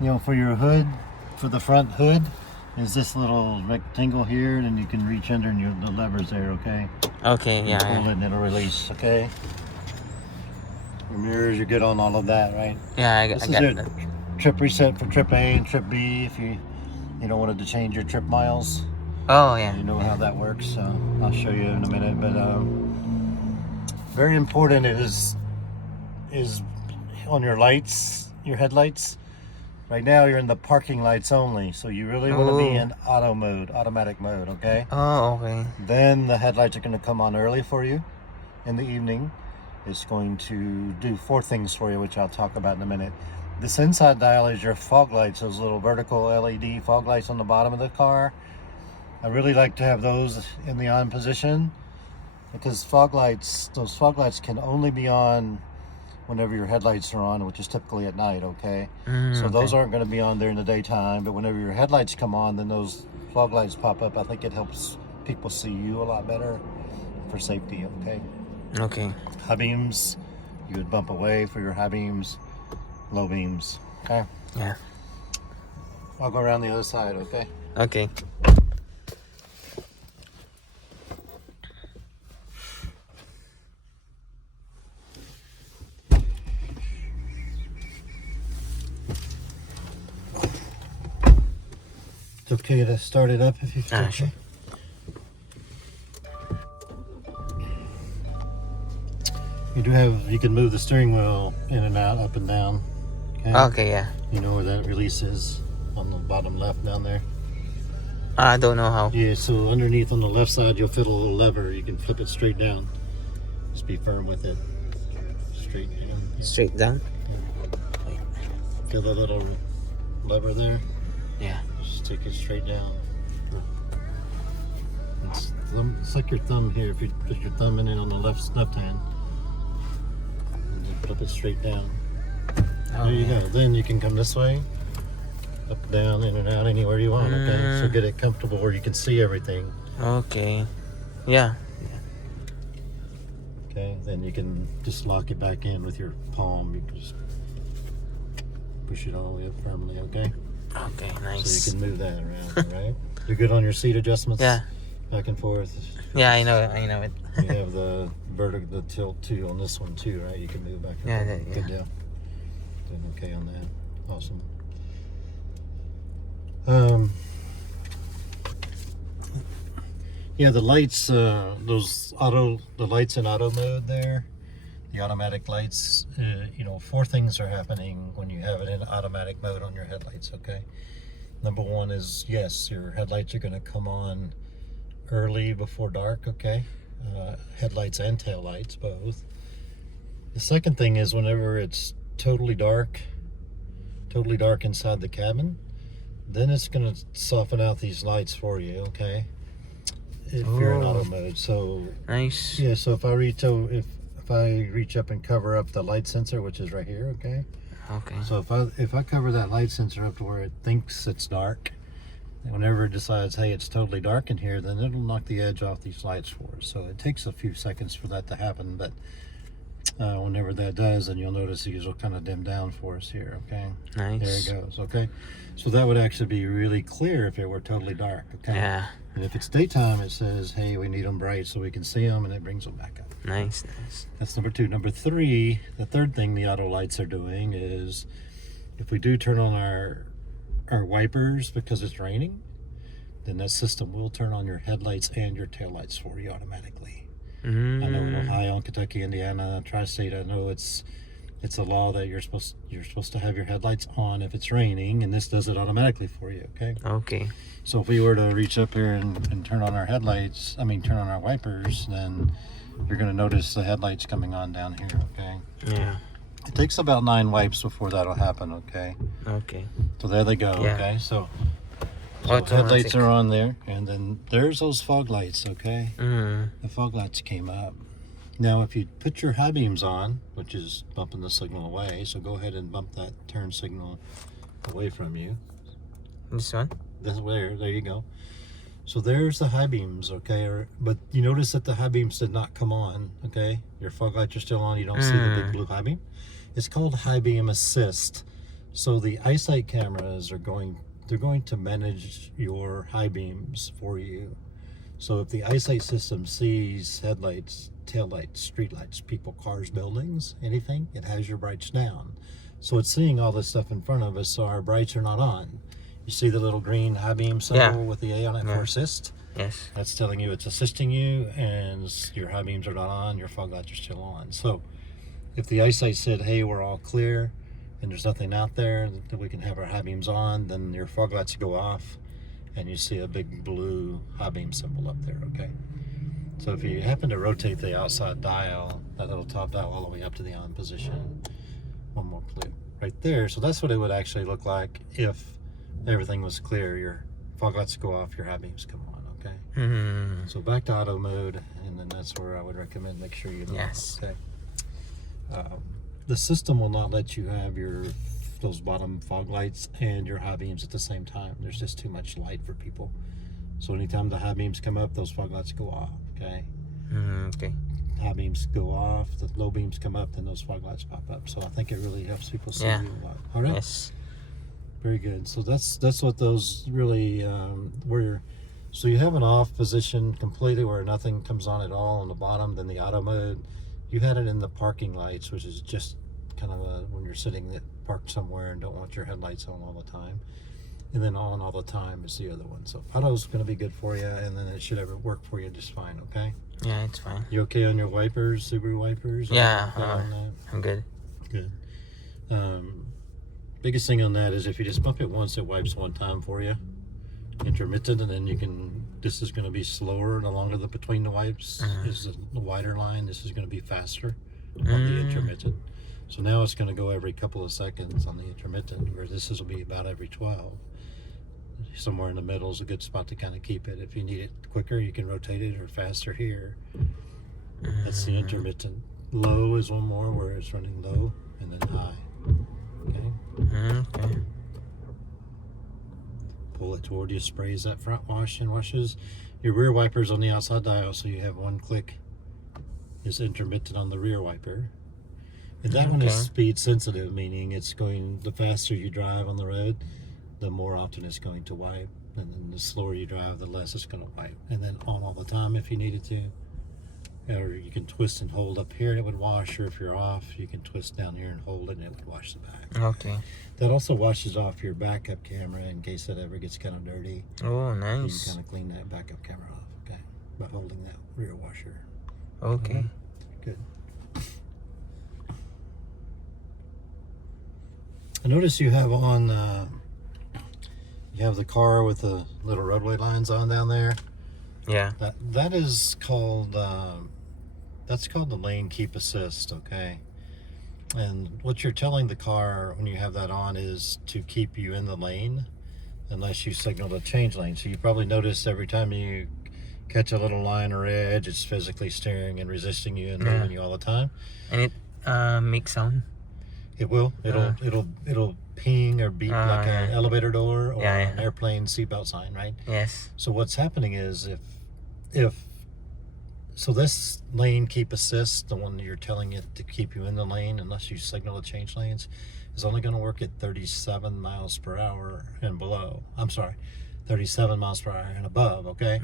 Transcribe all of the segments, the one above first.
you know, for your hood, for the front hood, is this little rectangle here, and you can reach under and the lever's there, okay? Okay, You yeah. pull it and it'll release, okay? Your mirrors, you're good on all of that, right? Yeah, I This is got your that. trip reset for trip A and trip B if you don't want to change your trip miles. Oh, yeah. You know how that works, so I'll show you in a minute. But very important is on your lights, your headlights. Right now you're in the parking lights only, so you really want to be in auto mode, automatic mode, okay? Oh, okay. Then the headlights are going to come on early for you in the evening. It's going to do 4 things for you, which I'll talk about in a minute. This inside dial is your fog lights, those little vertical LED fog lights on the bottom of the car. I really like to have those in the on position because those fog lights can only be on whenever your headlights are on, which is typically at night, okay? So those aren't going to be on there in the daytime, but whenever your headlights come on, then those fog lights pop up. I think it helps people see you a lot better for safety, okay? Okay. High beams, you would bump away for your high beams, low beams, okay? Yeah. I'll go around the other side, okay? Okay. It's okay to start it up if you feel Sure. You can move the steering wheel in and out, up and down. Okay, yeah. You know where that release is on the bottom left down there? I don't know how. Yeah, so underneath on the left side, you'll feel a little lever. You can flip it straight down. Just be firm with it. Straight down. Straight down? Feel the little lever there? Yeah. Just take it straight down. It's like your thumb here. If you put your thumb in it on the left hand, and then flip it straight down. Oh, There you go. Then you can come this way, up, down, in and out, anywhere you want. Okay, so get it comfortable where you can see everything. Okay. Yeah. Okay, then you can just lock it back in with your palm. You can just push it all the way up firmly. Okay. Okay, nice. So you can move that around. Right. You're good on your seat adjustments. Yeah. Back and forth. Yeah, I know it. You have the the tilt too on this one too, right? You can move back and forth. Yeah. Good deal. Doing okay on that. Awesome. Yeah, the lights, the lights in auto mode there, the automatic lights, 4 things are happening when you have it in automatic mode on your headlights, okay? Number 1 is, yes, your headlights are going to come on early before dark, okay? Headlights and tail lights, both. The second thing is whenever it's totally dark inside the cabin, then it's going to soften out these lights for you, okay? If you're in auto mode. So nice. Yeah, so if I reach up and cover up the light sensor, which is right here, okay? Okay. So if I cover that light sensor up to where it thinks it's dark, and whenever it decides, hey, it's totally dark in here, then it'll knock the edge off these lights for us. So it takes a few seconds for that to happen, but whenever that does, then you'll notice these will kind of dim down for us here, okay? Nice. There it goes, okay? So that would actually be really clear if it were totally dark, okay? Yeah. And if it's daytime, it says, hey, we need them bright so we can see them, and it brings them back up. Nice. That's number 2. Number 3, the third thing the auto lights are doing is if we do turn on our wipers because it's raining, then that system will turn on your headlights and your taillights for you automatically. I know in Ohio, Kentucky, Indiana, tri-state, I know it's a law that you're supposed to have your headlights on if it's raining, and this does it automatically for you, okay? Okay. So if we were to reach up here and turn on our headlights, turn on our wipers, then you're going to notice the headlights coming on down here, okay? Yeah. It takes about 9 wipes before that'll happen, okay? Okay. So there they go, Yeah. okay? So Automatic. headlights are on there, and then there's those fog lights, okay? Mm. The fog lights came up. Now, if you put your high beams on, which is bumping the signal away, so go ahead and bump that turn signal away from you. This one? There you go. So there's the high beams, okay? But you notice that the high beams did not come on, okay? Your fog lights are still on. You don't see the big blue high beam. It's called high beam assist. So the eyesight cameras they're going to manage your high beams for you. So if the eyesight system sees headlights, taillights, streetlights, people, cars, buildings, anything, it has your brights down. So it's seeing all this stuff in front of us, so our brights are not on. You see the little green high beam symbol with the A on it for assist? Yes. That's telling you it's assisting you, and your high beams are not on, your fog lights are still on. So if the eyesight said, hey, we're all clear, and there's nothing out there that we can have our high beams on, then your fog lights go off, and you see a big blue high beam symbol up there, okay? So if you happen to rotate the outside dial, that little top dial all the way up to the on position, one more click right there. So that's what it would actually look like if everything was clear. Your fog lights go off, your high beams come on, okay? Mm-hmm. So back to auto mode, and then that's where I would recommend make sure you know. Yes. Okay. The system will not let you have those bottom fog lights and your high beams at the same time. There's just too much light for people. So anytime the high beams come up, those fog lights go off, okay? Okay. High beams go off, the low beams come up, then those fog lights pop up. So I think it really helps people see you a lot. All right? Yes. Very good. So that's what those really so you have an off position completely where nothing comes on at all on the bottom. Then the auto mode, you had it in the parking lights, which is just kind of when you're sitting parked somewhere and don't want your headlights on all the time. And then on all the time is the other one. So auto's going to be good for you, and then it should ever work for you just fine, okay? Yeah, it's fine. You okay on your wipers, Subaru wipers? Yeah, Okay on that? I'm good. Good. Biggest thing on that is if you just bump it once, it wipes one time for you. Intermittent, and then this is going to be slower. The longer between the wipes is the wider line. This is going to be faster on the intermittent. So now it's going to go every couple of seconds on the intermittent, where this will be about every 12. Somewhere in the middle is a good spot to kind of keep it. If you need it quicker, you can rotate it, or faster here. That's the intermittent. Low is one more where it's running low, and then high. Okay. Okay. Pull it toward you, sprays that front wash and washes your rear wipers on the outside dial, so you have one click is intermittent on the rear wiper. And that one is speed sensitive, meaning it's going, the faster you drive on the road, the more often it's going to wipe, and then the slower you drive, the less it's going to wipe. And then on all the time if you needed to, or you can twist and hold up here and it would wash, or if you're off, you can twist down here and hold it and it would wash the back. Okay. That also washes off your backup camera in case that ever gets kind of dirty. Oh, You nice. can kind of clean that backup camera off, okay, by holding that rear washer. Okay. Good. I notice you have on, you have the car with the little roadway lines on down there. Yeah. That is called, that's called the lane keep assist, okay? And what you're telling the car when you have that on is to keep you in the lane unless you signal to change lane. So you probably notice every time you catch a little line or edge, it's physically steering and resisting you and moving you all the time. And it makes sound. It will. It'll ping or beep like an elevator door or an airplane seatbelt sign, right? Yes. So what's happening is so this lane keep assist, the one that you're telling it to keep you in the lane unless you signal to change lanes, is only going to work at 37 miles per hour and below. I'm sorry, 37 miles per hour and above, okay?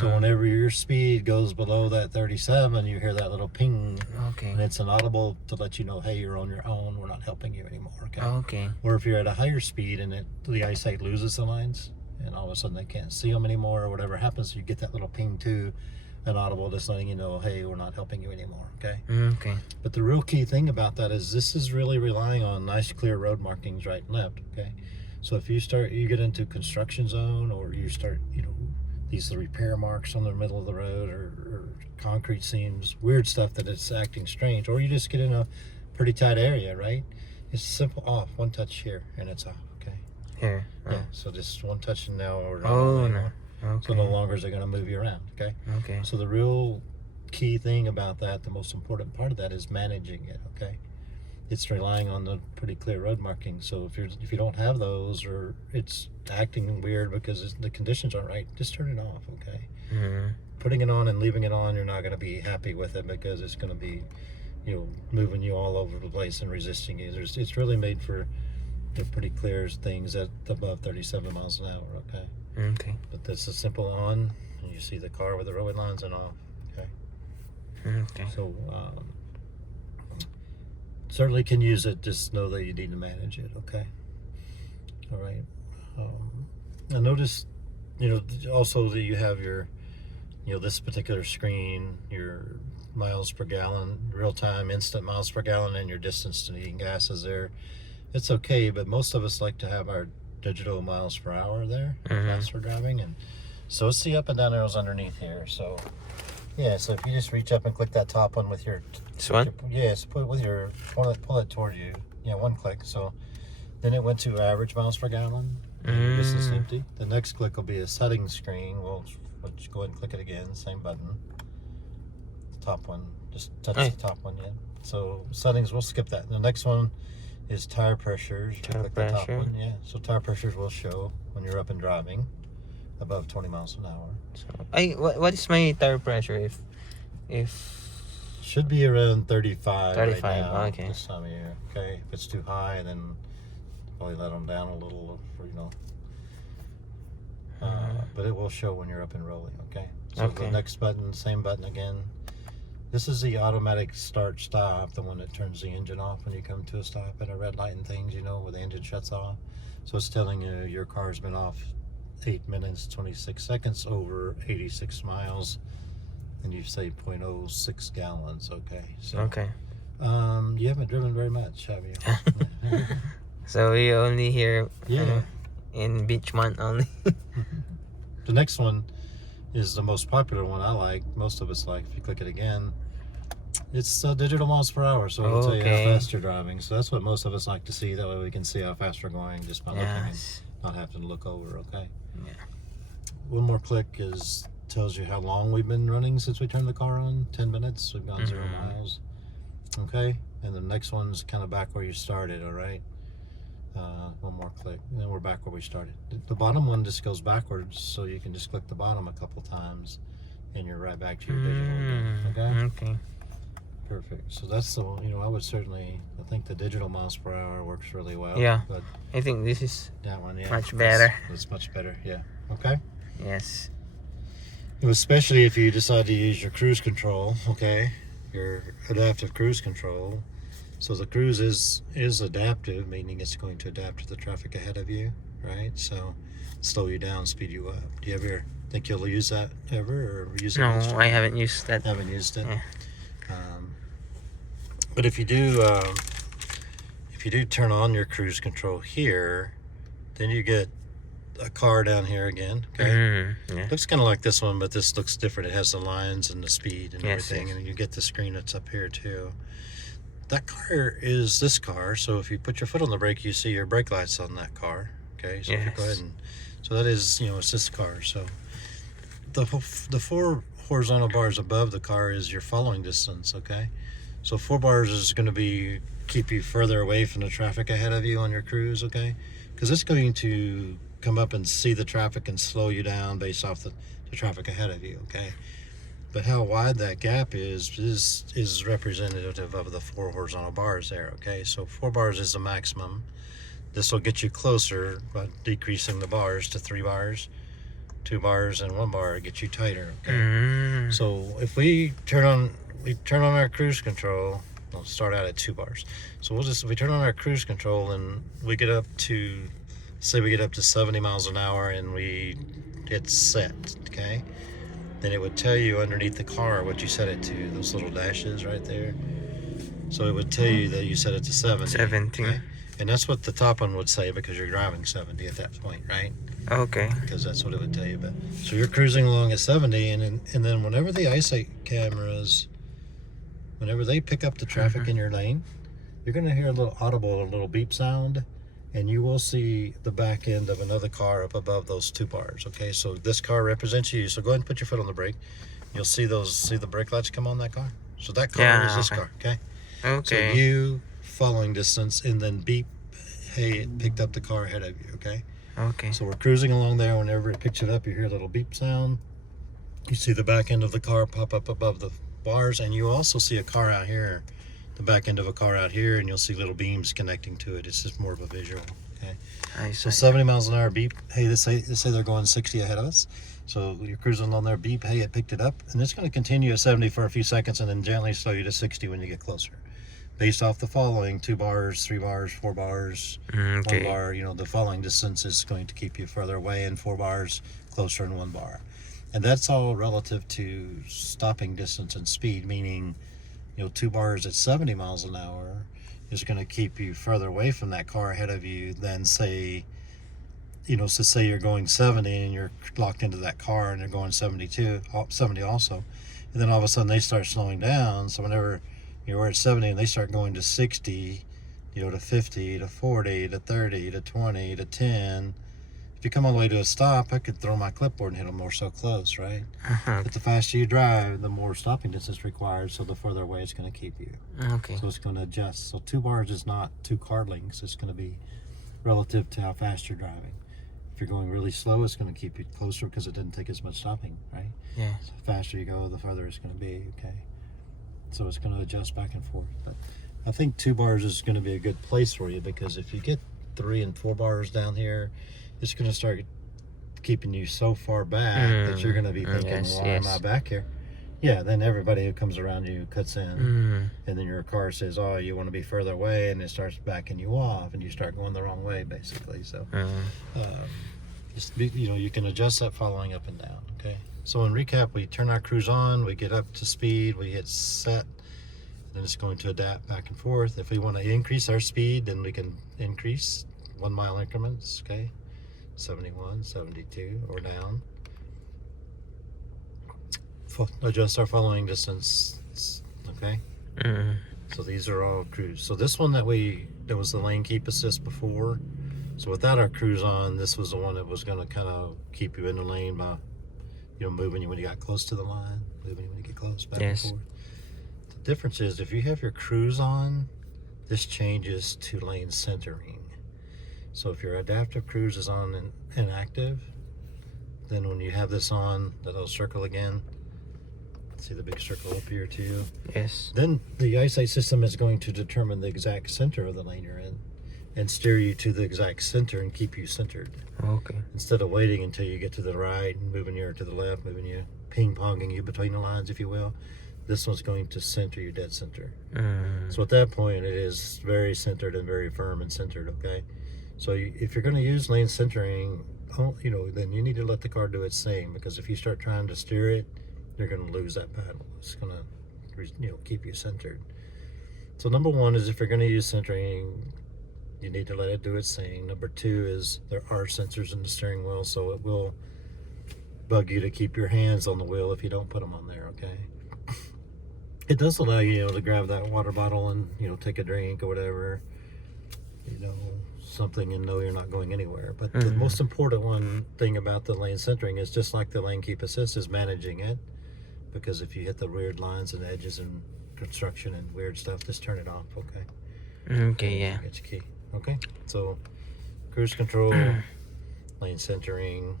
So whenever your speed goes below that 37, you hear that little ping. Okay. And it's an audible to let you know, hey, you're on your own. We're not helping you anymore, okay? Okay. Or if you're at a higher speed and the eyesight loses the lines and all of a sudden they can't see them anymore or whatever happens, you get that little ping too, an audible just letting you know, hey, we're not helping you anymore, okay? Okay. But the real key thing about that is this is really relying on nice clear road markings right and left, okay? So if you get into construction zone, or you start, these repair marks on the middle of the road, or concrete seams, weird stuff that it's acting strange, or you just get in a pretty tight area, right? It's simple off, one touch here, and it's off, okay? Here. Yeah, so just one touch and now or Oh, no. anymore. Okay. So no longer is it going to move you around, okay? Okay. So the real key thing about that, the most important part of that, is managing it, okay? It's relying on the pretty clear road markings. So if you don't have those, or it's acting weird because the conditions aren't right, just turn it off, okay? Putting it on and leaving it on, you're not going to be happy with it because it's going to be, moving you all over the place and resisting you. It's really made for they're pretty clear things at above 37 miles an hour, okay? Okay. But this is simple on, and you see the car with the roadway lines and off, okay? Okay. So, certainly can use it, just know that you need to manage it, okay? All right. I noticed, also that you have your, this particular screen, your miles per gallon, real-time instant miles per gallon, and your distance to needing gas is there. It's okay, but most of us like to have our digital miles per hour there, fast for driving, and so it's the up and down arrows underneath here. So yeah, so if you just reach up and click that top one with your yes, put it with your pull it toward you. Yeah, one click. So then it went to average miles per gallon. And distance empty. The next click will be a settings screen. We'll go ahead and click it again. Same button. The top one. Just touch the top one. Yeah. So settings. We'll skip that. The next one is tire pressures. Click the top one. Yeah. So tire pressures will show when you're up and driving above 20 miles an hour. So what is my tire pressure if should be around 35 35 right now, okay. This time of year. Okay. If it's too high, then probably let them down a little, but it will show when you're up and rolling. Okay. So the next button, same button again. This is the automatic start stop, the one that turns the engine off when you come to a stop at a red light and things, where the engine shuts off. So it's telling you your car's been off 8 minutes 26 seconds over 86 miles, and you say 0.06 gallons. Okay. So you haven't driven very much, have you? So we only here in beach month only. The next one is the most popular one I like. Most of us like. If you click it again, it's digital miles per hour, so it'll tell you how fast you're driving. So that's what most of us like to see. That way we can see how fast we're going just by looking and not having to look over. Okay. Yeah. One more click tells you how long we've been running since we turned the car on. 10 minutes. We've gone 0 miles. Okay. And the next one's kind of back where you started. All right. One more click, and then we're back where we started. The bottom one just goes backwards, so you can just click the bottom a couple times, and you're right back to your digital again. Okay. Perfect. So that's the I would certainly. I think the digital miles per hour works really well. Yeah. But I think this is that one. Yeah. Much better. It's much better. Yeah. Okay. Yes. Especially if you decide to use your cruise control. Okay. Your adaptive cruise control. So the cruise is adaptive, meaning it's going to adapt to the traffic ahead of you, right? So slow you down, speed you up. Do you ever think you'll use that ever, or use it? No, I haven't used that. Haven't used it. Yeah. But if you do turn on your cruise control here, then you get a car down here again. Okay. Looks kind of like this one, but this looks different. It has the lines and the speed and everything, and you get the screen that's up here too. That car is this car, so if you put your foot on the brake, you see your brake lights on that car. Okay, so if you go ahead and, so that is, it's this car. So the 4 horizontal bars above the car is your following distance. Okay, so 4 bars is going to keep you further away from the traffic ahead of you on your cruise. Okay, because it's going to come up and see the traffic and slow you down based off the traffic ahead of you. Okay. But how wide that gap is representative of the 4 horizontal bars there. Okay, so 4 bars is the maximum. This will get you closer by decreasing the bars to 3 bars, 2 bars, and 1 bar get you tighter. Okay. So if we turn on our cruise control, we'll start out at 2 bars. So if we turn on our cruise control and we get up to, say we get up to 70 miles an hour and we hit set. Okay. Then it would tell you underneath the car what you set it to, those little dashes right there. So it would tell you that you set it to 70. 70. Okay? And that's what the top one would say because you're driving 70 at that point, right? Okay. Because that's what it would tell you about. So you're cruising along at 70, and then whenever the eyesight cameras, whenever they pick up the traffic in your lane, you're going to hear a little beep sound, and you will see the back end of another car up above those 2 bars. Okay, so this car represents you. So go ahead and put your foot on the brake. You'll see the brake lights come on that car. So that car is this car. Okay. Okay. So you following distance, and then beep, hey, it picked up the car ahead of you. Okay. Okay. So we're cruising along there. Whenever it picks it up, you hear a little beep sound. You see the back end of the car pop up above the bars, and you also see a car out here. The back end of a car out here, and you'll see little beams connecting to it. It's just more of a visual. Okay. I So see. 70 miles an hour beep. Hey, let's say they're going 60 ahead of us. So you're cruising on there, beep. Hey, it picked it up, and it's going to continue at 70 for a few seconds, and then gently slow you to 60 when you get closer. Based off the following: 2 bars, 3 bars, 4 bars, 1 Okay. bar. You know, the following distance is going to keep you further away, and 4 bars closer in 1 bar. And that's all relative to stopping distance and speed, meaning, 2 bars at 70 miles an hour is going to keep you further away from that car ahead of you than, say, so say you're going 70 and you're locked into that car and they're going 70 also. And then all of a sudden they start slowing down. So whenever you're at 70 and they start going to 60, to 50, to 40, to 30, to 20, to 10, if you come all the way to a stop, I could throw my clipboard and hit them. We're so close, right? But the faster you drive, the more stopping distance required, so the further away it's going to keep you. Okay. So it's going to adjust. So 2 bars is not 2 car lengths. It's going to be relative to how fast you're driving. If you're going really slow, it's going to keep you closer because it didn't take as much stopping, right? Yeah. So the faster you go, the farther it's going to be, okay? So it's going to adjust back and forth. But I think 2 bars is going to be a good place for you, because if you get 3 and 4 bars down here, it's going to start keeping you so far back that you're going to be thinking, why am I back here? Yeah, then everybody who comes around you cuts in, and then your car says, oh, you want to be further away, and it starts backing you off, and you start going the wrong way, basically. So, you can adjust that following up and down, okay? So in recap, we turn our cruise on, we get up to speed, we hit set, and then it's going to adapt back and forth. If we want to increase our speed, then we can increase 1 mile increments, okay? 71, 72, or down. Adjust our following distance, okay? So these are all cruise. So this one there was the lane keep assist before. So without our cruise on, this was the one that was going to kind of keep you in the lane by, moving you when you got close to the line, moving you when you get close, back and forth. The difference is, if you have your cruise on, this changes to lane centering. So if your adaptive cruise is on and active, then when you have this on, that little circle again, see the big circle up here too? Yes. Then the eyesight system is going to determine the exact center of the lane you're in and steer you to the exact center and keep you centered. Okay. Instead of waiting until you get to the right and moving you to the left, moving you, ping-ponging you between the lines, if you will, this one's going to center you dead center. So at that point, it is very centered and very firm and centered, okay? So if you're going to use lane centering, then you need to let the car do its thing, because if you start trying to steer it, you're going to lose that battle. It's going to, keep you centered. So number 1 is, if you're going to use centering, you need to let it do its thing. Number 2 is, there are sensors in the steering wheel, so it will bug you to keep your hands on the wheel if you don't put them on there, okay? It does allow you, to grab that water bottle and, take a drink or whatever, something, and know you're not going anywhere. But the most important thing about the lane centering is, just like the lane keep assist, is managing it. Because if you hit the weird lines and edges and construction and weird stuff, just turn it off, okay? Okay, yeah. Get your key, okay? So, cruise control, lane centering.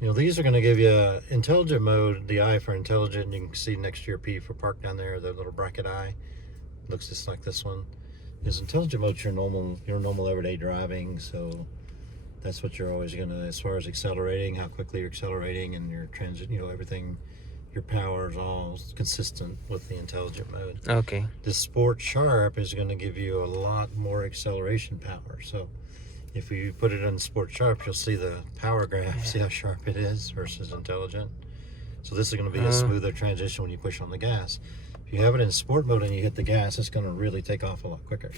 These are going to give you intelligent mode, the I for intelligent, and you can see next to your P for park down there, the little bracket I. Looks just like this one. Is intelligent mode your normal everyday driving, so that's what you're always going to, as far as accelerating, how quickly you're accelerating, and your transit, everything, your power is all consistent with the intelligent mode. Okay. The Sport Sharp is going to give you a lot more acceleration power. So if you put it in Sport Sharp, you'll see the power graph, see how sharp it is versus intelligent. So this is going to be a smoother transition when you push on the gas. If you have it in sport mode and you hit the gas, it's going to really take off a lot quicker.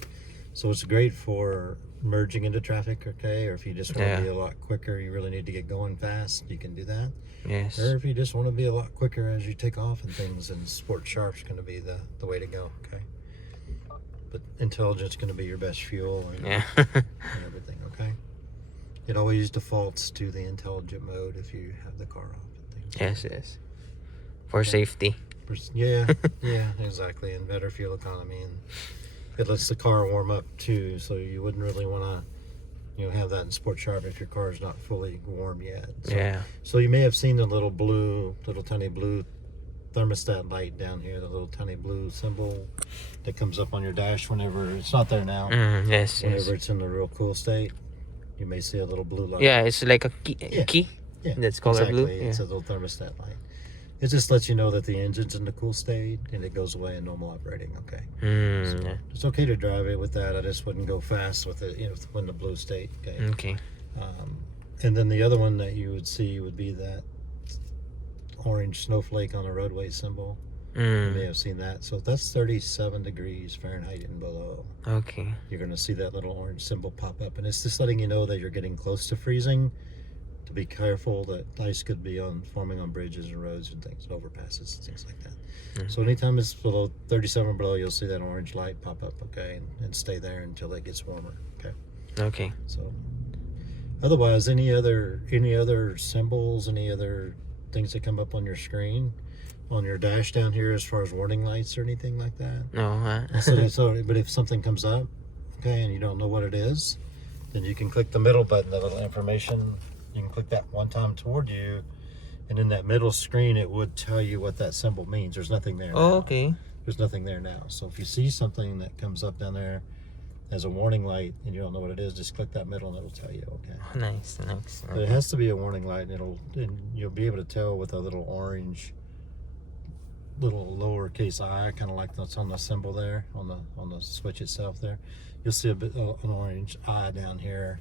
So it's great for merging into traffic, okay? Or if you just want to be a lot quicker, you really need to get going fast, you can do that. Yes. Or if you just want to be a lot quicker as you take off and things, and Sport Sharp's going to be the way to go, okay? But intelligence is going to be your best fuel and everything, okay? It always defaults to the intelligent mode if you have the car off and things. Yes. For safety. Yeah, exactly, and better fuel economy, and it lets the car warm up too. So you wouldn't really want to, have that in Sport Sharp if your car is not fully warm yet. So, So you may have seen the little tiny blue thermostat light down here, the little tiny blue symbol that comes up on your dash whenever it's not there now. Yes, Whenever yes. it's in the real cool state, you may see a little blue light. Yeah, it's like a key. Yeah. Key. Yeah, That's color blue. exactly. Yeah. It's a little thermostat light. It just lets you know that the engine's in the cool state and it goes away in normal operating. Okay. So Yeah. it's okay to drive it with that. I just wouldn't go fast with it, when the blue state. Okay. Okay. And then the other one that you would see would be that orange snowflake on a roadway symbol. You may have seen that. So that's 37 degrees Fahrenheit and below. Okay. You're going to see that little orange symbol pop up, and it's just letting you know that you're getting close to freezing. To be careful that ice could be forming on bridges and roads and things, overpasses and things like that. So anytime it's below 37 below, you'll see that orange light pop up, okay, and stay there until it gets warmer, okay. Okay. So otherwise, any other symbols, any other things that come up on your screen, on your dash down here, as far as warning lights or anything like that? No. But if something comes up, okay, and you don't know what it is, then you can click the middle button, the little information. You can click that one time toward you, and in that middle screen, it would tell you what that symbol means. There's nothing there now. Okay. There's nothing there now. So if you see something that comes up down there as a warning light and you don't know what it is, just click that middle and it'll tell you, okay? Nice. But it has to be a warning light, and you'll be able to tell with a little orange, little lowercase I, kind of like that's on the symbol there, on the switch itself there. You'll see an orange I down here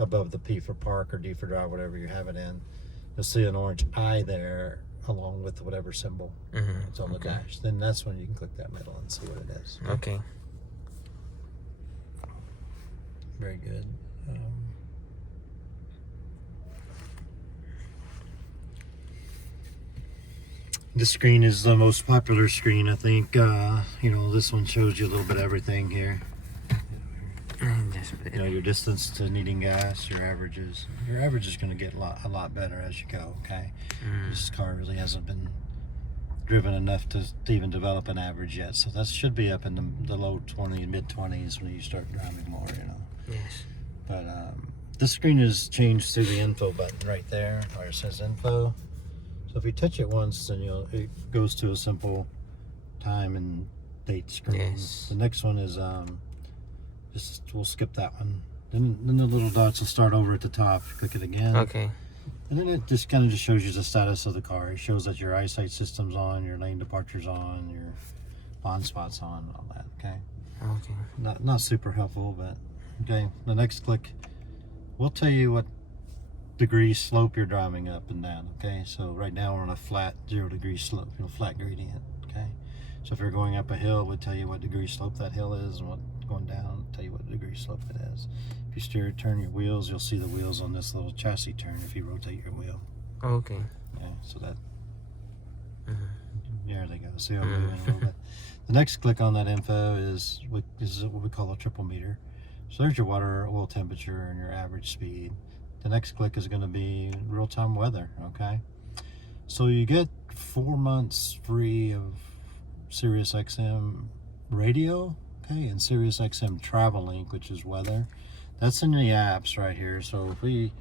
above the P for park or D for drive, whatever you have it in. You'll see an orange I there along with whatever symbol it's on the dash. Then that's when you can click that middle and see what it is. Okay. Very good. This screen is the most popular screen, I think. This one shows you a little bit of everything here. Your distance to needing gas, your averages. Your average is going to get a lot better as you go, okay? This car really hasn't been driven enough to even develop an average yet, so that should be up in the low 20s, mid 20s when you start driving more, Yes. But this screen is changed to the info button right there, where it says info. So if you touch it once, then it goes to a simple time and date screen. Yes. The next one is we'll skip that one. Then the little dots will start over at the top. Click it again. Okay. And then it just kind of shows you the status of the car. It shows that your eyesight system's on, your lane departure's on, your blind spot's on, and all that. Okay. Okay. Not super helpful, but okay. The next click will tell you what degree slope you're driving up and down. Okay. So right now we're on a flat 0 degree slope, flat gradient. Okay. So if you're going up a hill, it would tell you what degree slope that hill is, and what going down, tell you what degree slope it is. If you turn your wheels, you'll see the wheels on this little chassis turn if you rotate your wheel. Okay. Okay, so that there they go. See how I'm moving a little bit. The next click on that info is what we call a triple meter. So there's your water, oil temperature, and your average speed. The next click is going to be real-time weather. Okay, so you get 4 months free of Sirius XM radio, okay, and Sirius XM Travel Link, which is weather. That's in the apps right here. So if we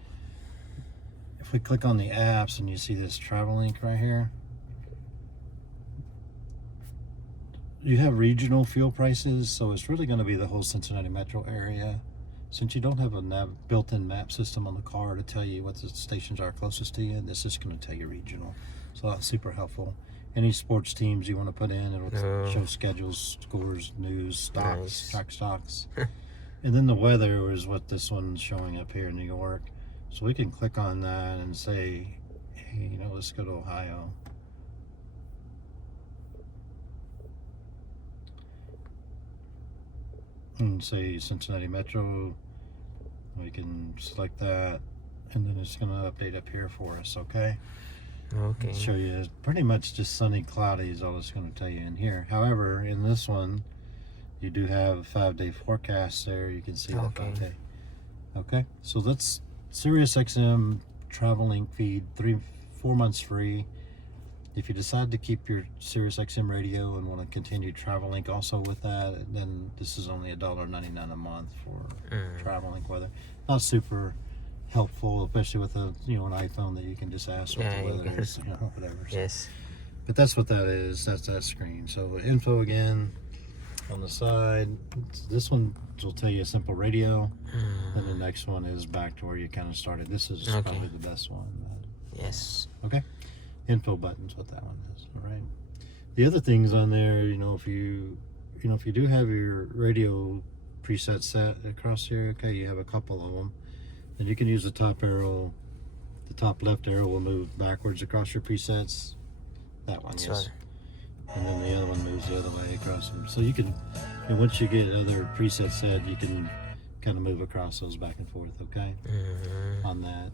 click on the apps and you see this Travel Link right here, you have regional fuel prices, so it's really going to be the whole Cincinnati metro area. Since you don't have a built-in map system on the car to tell you what the stations are closest to you, this is going to tell you regional. So that's super helpful. Any sports teams you want to put in, it'll show schedules, scores, news, stocks, track stocks. And then the weather is what this one's showing up here in New York. So we can click on that and say, hey, let's go to Ohio. And say Cincinnati Metro. We can select that, and then it's going to update up here for us, okay? Okay. Show you pretty much just sunny, cloudy is all it's going to tell you in here. However, in this one, you do have a 5-day forecast there. You can see the 5-day. Okay, so that's Sirius XM Travel Link feed, 4 months free. If you decide to keep your Sirius XM radio and want to continue Travel Link also with that, then this is only $1.99 a month for Travel Link weather. Not super helpful, especially with an iPhone that you can just ask what the weather is, whatever. So. Yes. But that's what that is. That's that screen. So info again on the side. This one will tell you a simple radio. And the next one is back to where you kind of started. This is probably the best one. Yes. Okay. Info button's what that one is. All right. The other things on there, if you do have your radio preset set across here, okay, you have a couple of them, then you can use the top arrow. The top left arrow will move backwards across your presets. That one, yes. And then the other one moves the other way across them. So you can, and once you get other presets set, you can kind of move across those back and forth, okay? On that.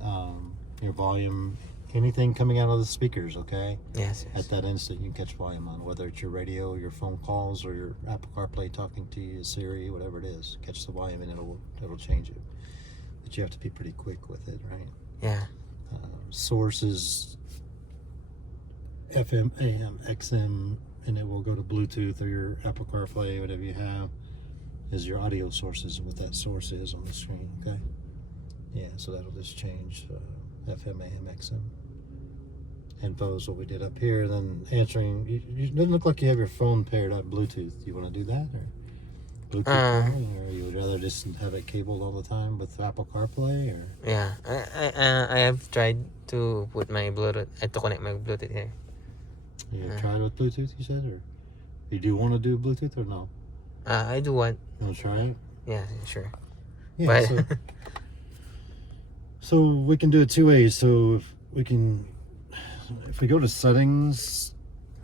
Your volume, anything coming out of the speakers, okay? Yes. At that instant, you can catch volume on, whether it's your radio, your phone calls, or your Apple CarPlay talking to you, Siri, whatever it is. Catch the volume and it'll change it. But you have to be pretty quick with it, right? Yeah. Sources, FM, AM, XM, and it will go to Bluetooth or your Apple CarPlay, whatever you have, is your audio sources, what that source is on the screen, okay? Yeah, so that'll just change FM, AM, XM. Info is what we did up here. Then answering, it doesn't look like you have your phone paired up Bluetooth. You want to do that? Or Bluetooth calling, or you would rather just have it cabled all the time with Apple CarPlay? Or Yeah, I have tried to put my Bluetooth, to connect my Bluetooth here. You tried with Bluetooth, you said? Or you do want to do Bluetooth or no? I do want. You want to try it? Yeah, sure. Yeah, But so we can do it two ways. So if we go to settings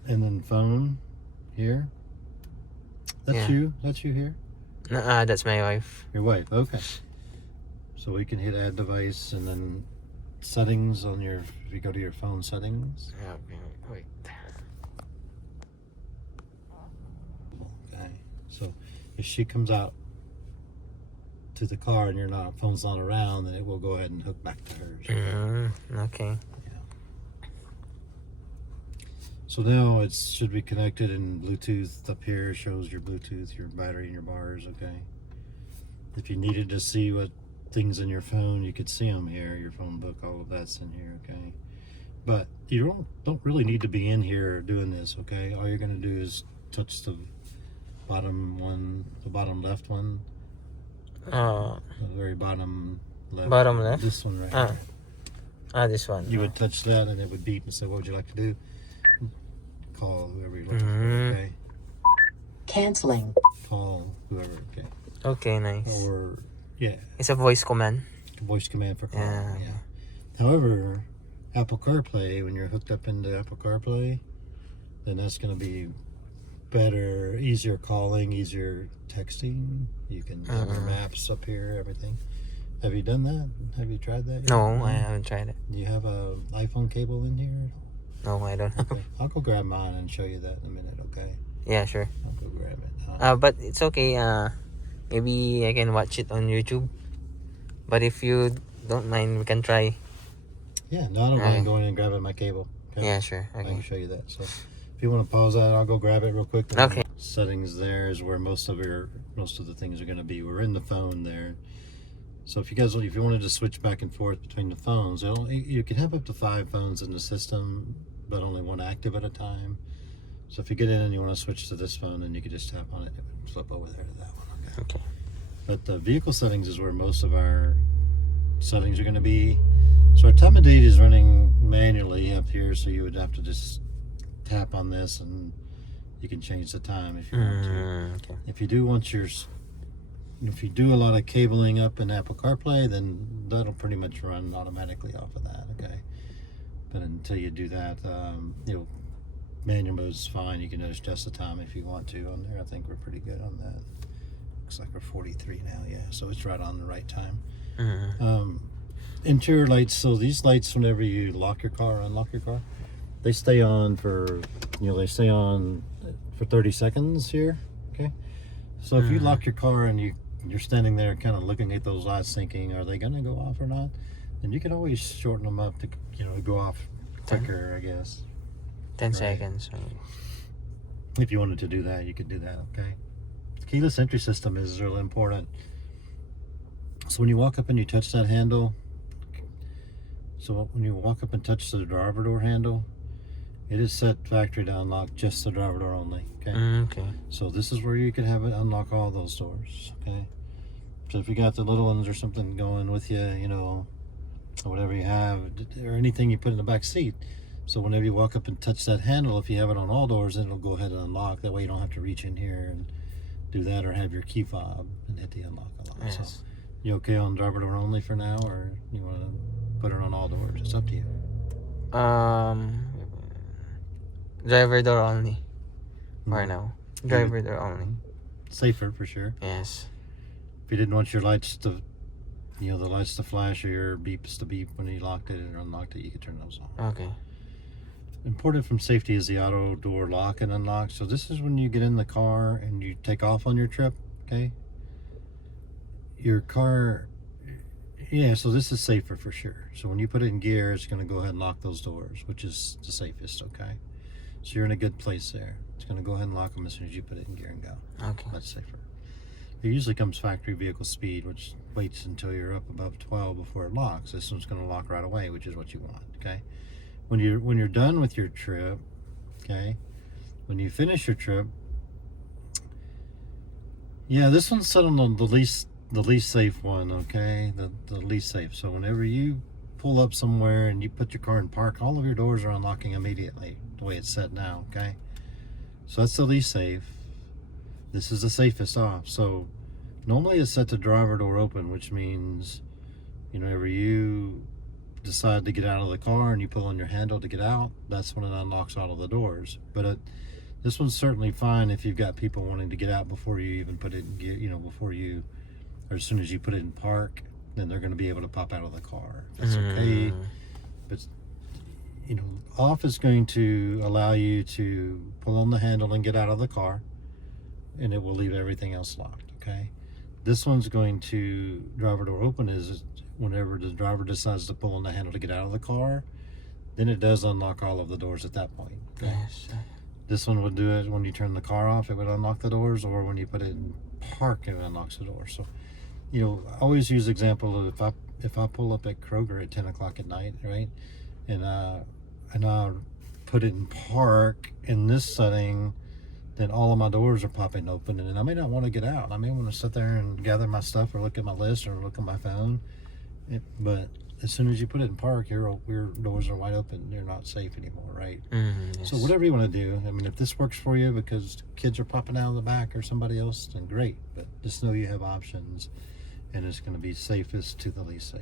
and then phone here, that's you here? that's my wife. Your wife, okay. So we can hit add device and then settings on your, if you go to your phone settings. Wait. Okay, so if she comes out to the car and phone's not around, then it will go ahead and hook back to hers. Okay. So now it should be connected, and Bluetooth up here shows your Bluetooth, your battery, and your bars, okay? If you needed to see what things in your phone, you could see them here, your phone book, all of that's in here, okay? But you don't really need to be in here doing this, okay? All you're going to do is touch the bottom one, the bottom left one. The very bottom left. Bottom left? This one right here. This one. You would touch that and it would beep and say, what would you like to do? Call whoever you're looking for, okay? Canceling. Call whoever, okay? Okay, nice. Or, yeah. It's a voice command. Voice command for call, Yeah. However, Apple CarPlay, when you're hooked up into Apple CarPlay, then that's going to be better, easier calling, easier texting. You can have your maps up here, everything. Have you done that? Have you tried that yet? No, I haven't tried it. Do you have a iPhone cable in here? No, I don't have. Okay. I'll go grab mine and show you that in a minute, okay? Yeah, sure. I'll go grab it. But it's okay. Maybe I can watch it on YouTube. But if you don't mind, we can try. Yeah, no, I don't mind going and grabbing my cable. Okay? Yeah, sure. I Okay. can show you that. So if you want to pause that, I'll go grab it real quick. Okay. Settings there is where most of the things are going to be. We're in the phone there. So if you wanted to switch back and forth between the phones, you can have up to 5 phones in the system, but only one active at a time. So if you get in and you want to switch to this phone, then you can just tap on it and flip over there to that one. Okay. But the vehicle settings is where most of our settings are going to be. So our time of date is running manually up here, so you would have to just tap on this and you can change the time if you want to. Okay. If you do a lot of cabling up in Apple CarPlay, then that'll pretty much run automatically off of that, okay? But until you do that, manual mode is fine. You can adjust the time if you want to on there. I think we're pretty good on that. Looks like we're 43 now, yeah. So it's right on the right time. Interior lights. So these lights, whenever you lock your car or unlock your car, they stay on for 30 seconds here, okay? So if you lock your car and you're standing there kind of looking at those lights thinking, are they going to go off or not? Then you can always shorten them up to, go off quicker, I guess. 10 seconds. If you wanted to do that, you could do that, okay? The keyless entry system is really important. So when you walk up and you touch that handle, so when you walk up and touch the driver door handle, It is set factory to unlock just the driver door only. Okay. Okay. So this is where you can have it unlock all those doors. Okay. So if you got the little ones or something going with you, you know, or whatever you have, or anything you put in the back seat. So whenever you walk up and touch that handle, if you have it on all doors, then it'll go ahead and unlock. That way you don't have to reach in here and do that, or have your key fob and hit the unlock. Yes. So you okay on driver door only for now, or you want to put it on all doors? It's up to you. Driver door only. For now. Driver door only. Safer for sure. Yes. If you didn't want your lights to, you know, the lights to flash or your beeps to beep when you locked it or unlocked it, you could turn those on. Okay. Important from safety is the auto door lock and unlock. So this is when you get in the car and you take off on your trip, okay? Your car, yeah, so this is safer for sure. So when you put it in gear, it's going to go ahead and lock those doors, which is the safest, okay? So you're in a good place there. It's going to go ahead and lock them as soon as you put it in gear and go. Okay. That's safer. It usually comes factory vehicle speed, which waits until you're up above 12 before it locks. This one's going to lock right away, which is what you want, okay? When you're done with your trip, okay, when you finish your trip, yeah, this one's set on the least safe one, okay, the least safe. So whenever you pull up somewhere and you put your car in park, all of your doors are unlocking immediately, the way it's set now, okay? So that's the least safe. This is the safest off. So normally it's set to driver door open, which means, you know, whenever you decide to get out of the car and you pull on your handle to get out, that's when it unlocks all of the doors. But this one's certainly fine if you've got people wanting to get out before you even put it in gear, you know, before you, or as soon as you put it in park, then they're going to be able to pop out of the car. If that's okay. But, you know, off is going to allow you to pull on the handle and get out of the car, and it will leave everything else locked, okay? This one's going to, driver door open is whenever the driver decides to pull on the handle to get out of the car, then it does unlock all of the doors at that point. Okay? Yes. This one would do it when you turn the car off, it would unlock the doors, or when you put it in park, it unlocks the door. So, you know, I always use the example of if I pull up at Kroger at 10 o'clock at night, right, and I put it in park in this setting, then all of my doors are popping open, and I may not want to get out. I may want to sit there and gather my stuff or look at my list or look at my phone. But as soon as you put it in park, your doors are wide open. You're not safe anymore, right? Yes. So whatever you want to do, I mean, if this works for you because kids are popping out of the back or somebody else, then great. But just know you have options, and it's going to be safest to the least safe.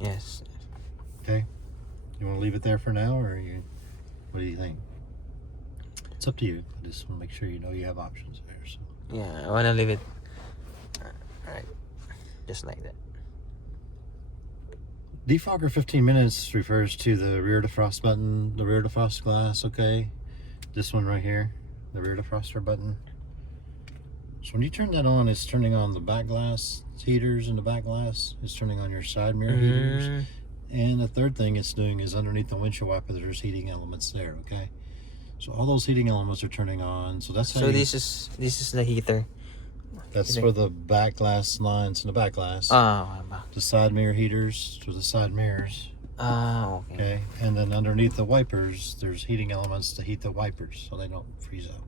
Yes. Okay? You want to leave it there for now, or what do you think? It's up to you. I just want to make sure you know you have options there. So. Yeah, I wanna leave it. Alright. Just like that. Defogger 15 minutes refers to the rear defrost button, the rear defrost glass, okay? This one right here, the rear defroster button. So when you turn that on, it's turning on the back glass heaters in the back glass. It's turning on your side mirror heaters. And the third thing it's doing is underneath the windshield wiper, there's heating elements there, okay? So all those heating elements are turning on. So that's how So this is the heater. That's for the back glass lines in the back glass. The side mirror heaters for the side mirrors. Okay. Okay, and then underneath the wipers, there's heating elements to heat the wipers so they don't freeze up.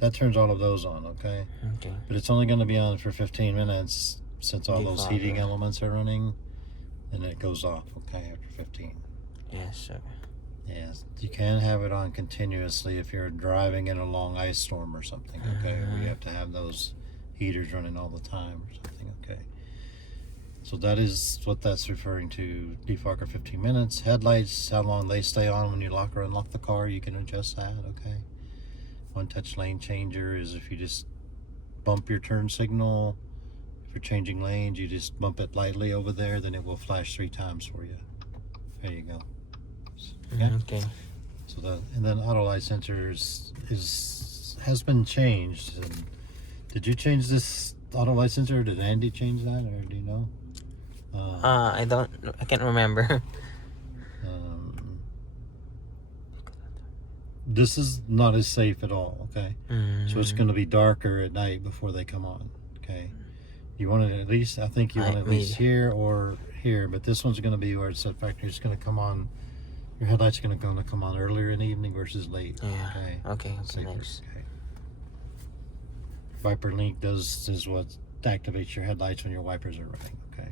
That turns all of those on, okay? Okay. But it's only going to be on for 15 minutes since all those heating elements are running, and it goes off, okay, after 15. Yes, okay. Yes, you can have it on continuously if you're driving in a long ice storm or something, okay? Where you have to have those heaters running all the time or something, okay? So that is what that's referring to. Defogger 15 minutes. Headlights, how long they stay on when you lock or unlock the car, you can adjust that, okay? One touch lane changer is if you just bump your turn signal. If you're changing lanes, you just bump it lightly over there, then it will flash 3 times for you. There you go. Okay. Okay. So that, and then auto light sensors has been changed. And did you change this auto light sensor? Did Andy change that, or do you know? I can't remember. This is not as safe at all. Okay, so it's going to be darker at night before they come on. Okay, you want it at least. I think you want it at least here or here, but this one's going to be where it's set factory. It's going to come on Your headlights are going to come on earlier in the evening versus late. Yeah. Okay. Okay. Safer, Nice. okay. Viper Link is what activates your headlights when your wipers are running. Okay.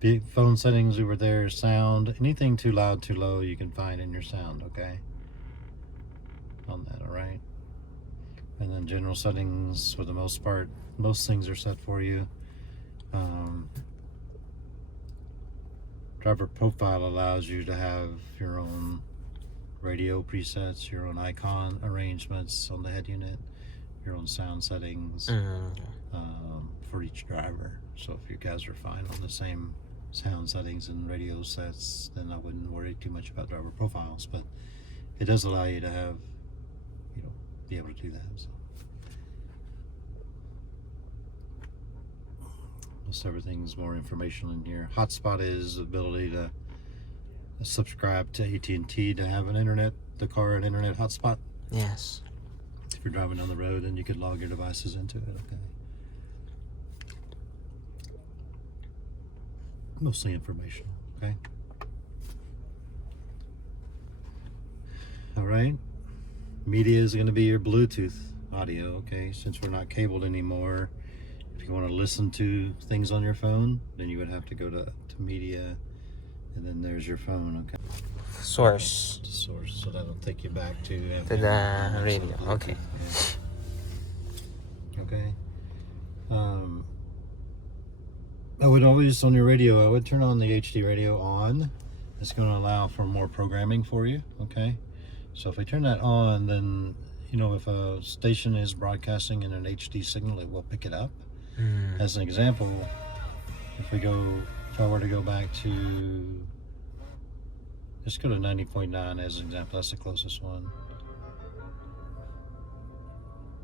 Big phone settings over there. Sound. Anything too loud, too low, you can find in your sound. Okay. On that. All right. And then general settings, for the most part, most things are set for you. Driver profile allows you to have your own radio presets, your own icon arrangements on the head unit, your own sound settings for each driver. So if you guys are fine on the same sound settings and radio sets, then I wouldn't worry too much about driver profiles. But it does allow you to have, be able to do that. So most everything's more informational in here. Hotspot is the ability to subscribe to AT&T to have the car an internet hotspot. Yes. If you're driving down the road, and you could log your devices into it. Okay. Mostly informational. Okay. All right. Media is going to be your Bluetooth audio. Okay. Since we're not cabled anymore, if you want to listen to things on your phone, then you would have to go to media, and then there's your phone. Okay. Source. Source. So that'll take you back to the radio. Okay. Okay. I would always, on your radio, I would turn on the HD radio on. It's going to allow for more programming for you. Okay. So if I turn that on, then if a station is broadcasting in an HD signal, it will pick it up. As an example, if I were to go back to, let's go to 90.9 as an example. That's the closest one.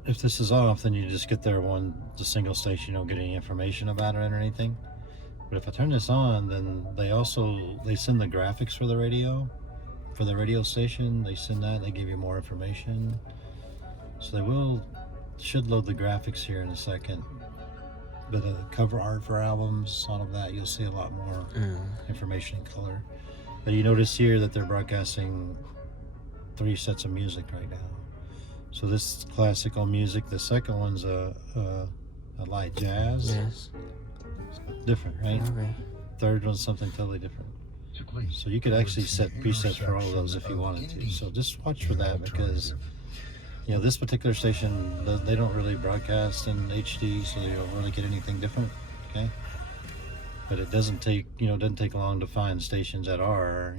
If this is off, then you just get the single station. You don't get any information about it or anything. But if I turn this on, then they send the graphics for the radio station. They send that. They give you more information. So they should load the graphics here in a second. But the cover art for albums, all of that, you'll see a lot more information in color. But you notice here that they're broadcasting 3 sets of music right now. So this is classical music. The second one's a light jazz. Yes. Different, right? Okay. Third one's something totally different. So you could actually set presets for all of those if you wanted to. So just watch for that, because this particular station, they don't really broadcast in HD, so you don't really get anything different. Okay. But it doesn't take long to find stations that are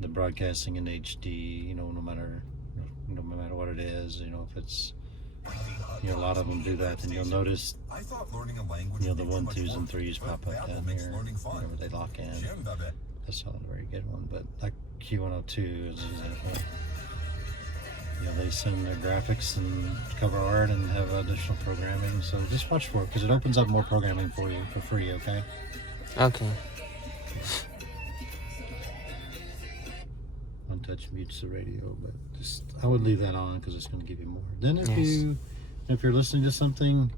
the broadcasting in HD. No matter what it is. If it's a lot of them do that, and you'll notice the 1, 2s, and 3s pop up down here whenever they lock in. That's not a very good one, but like Q102 is an example. They send their graphics and cover art and have additional programming. So just watch for it, because it opens up more programming for you for free. Okay. Okay. One touch mutes the radio, but I would leave that on, because it's going to give you more. Then if you're listening to something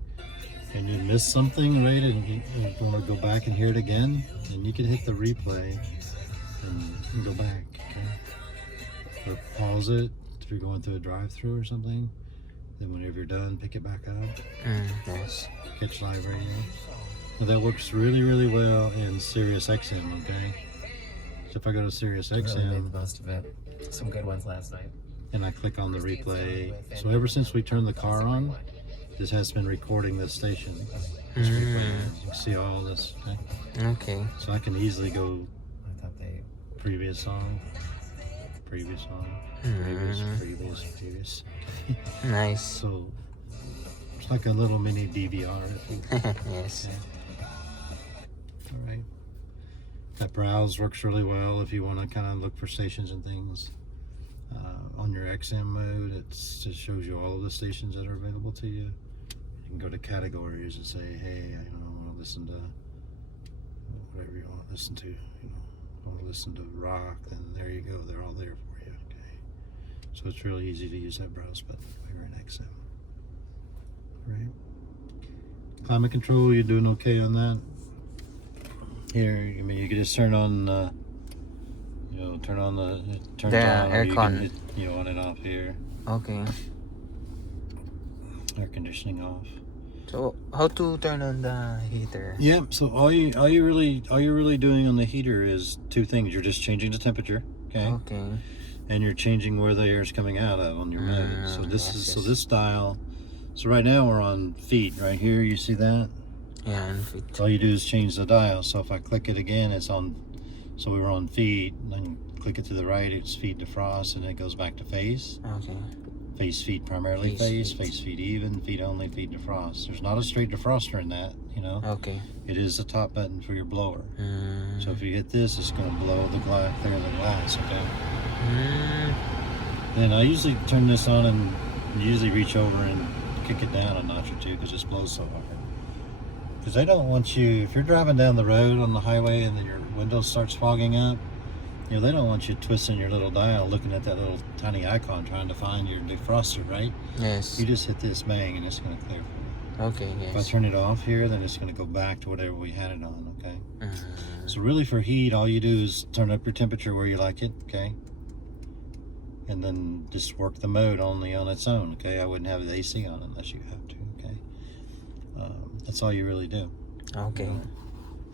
and you miss something, right, and you want to go back and hear it again, then you can hit the replay and go back. Okay. Or pause it if you're going through a drive-through or something. Then whenever you're done, pick it back up. Yes. Catch live radio. Now that works really, really well in Sirius XM. Okay. So if I go to Sirius Really XM, made the most of it. Some good ones last night. and I click on the replay, so ever since we turned the car on, this has been recording this station. This replay. You can see all this. Okay. Okay. So I can easily go I thought they. previous song, previous. Nice. So it's like a little mini DVR. If you Yes. All right. That browse works really well if you want to kind of look for stations and things. On your XM mode, it shows you all of the stations that are available to you. You can go to categories and say, hey, I want to listen to whatever you want to listen to. I want to listen to rock, then there you go. They're all there for you. Okay. So it's really easy to use that browse button if you're in XM. All right. Climate control, you're doing okay on that? Here, I mean, you can just turn on, turn on it turns The on, or you can aircon. hit, on and off here. Okay. Air conditioning off. So how to turn on the heater? Yeah. So all you're really doing on the heater is two things. You're just changing the temperature, okay, Okay. and you're changing where the air is coming out of on your mode. So yes. this dial. So right now we're on feet. Right here, you see that? Yeah, and fit. All you do is change the dial. So if I click it again, it's on. So we were on feet. Then click it to the right, it's feet defrost, and it goes back to face. Okay. Face, feet, primarily face, feet even, feet only, feet defrost. There's not a straight defroster in that, Okay. It is the top button for your blower. Mm. So if you hit this, it's going to blow the glass, clear the glass, okay? Mm. Then I usually turn this on and usually reach over and kick it down a notch or two because it blows so hard. Because they don't want you, if you're driving down the road on the highway and then your window starts fogging up, they don't want you twisting your little dial looking at that little tiny icon trying to find your defroster, right? Yes. You just hit this bang and it's going to clear for you. Okay, If I yes. turn it off here, then it's going to go back to whatever we had it on, okay? Mm. So really for heat, all you do is turn up your temperature where you like it, okay? And then just work the mode only on its own, okay? I wouldn't have the AC on unless you have to, okay? That's all you really do. Okay.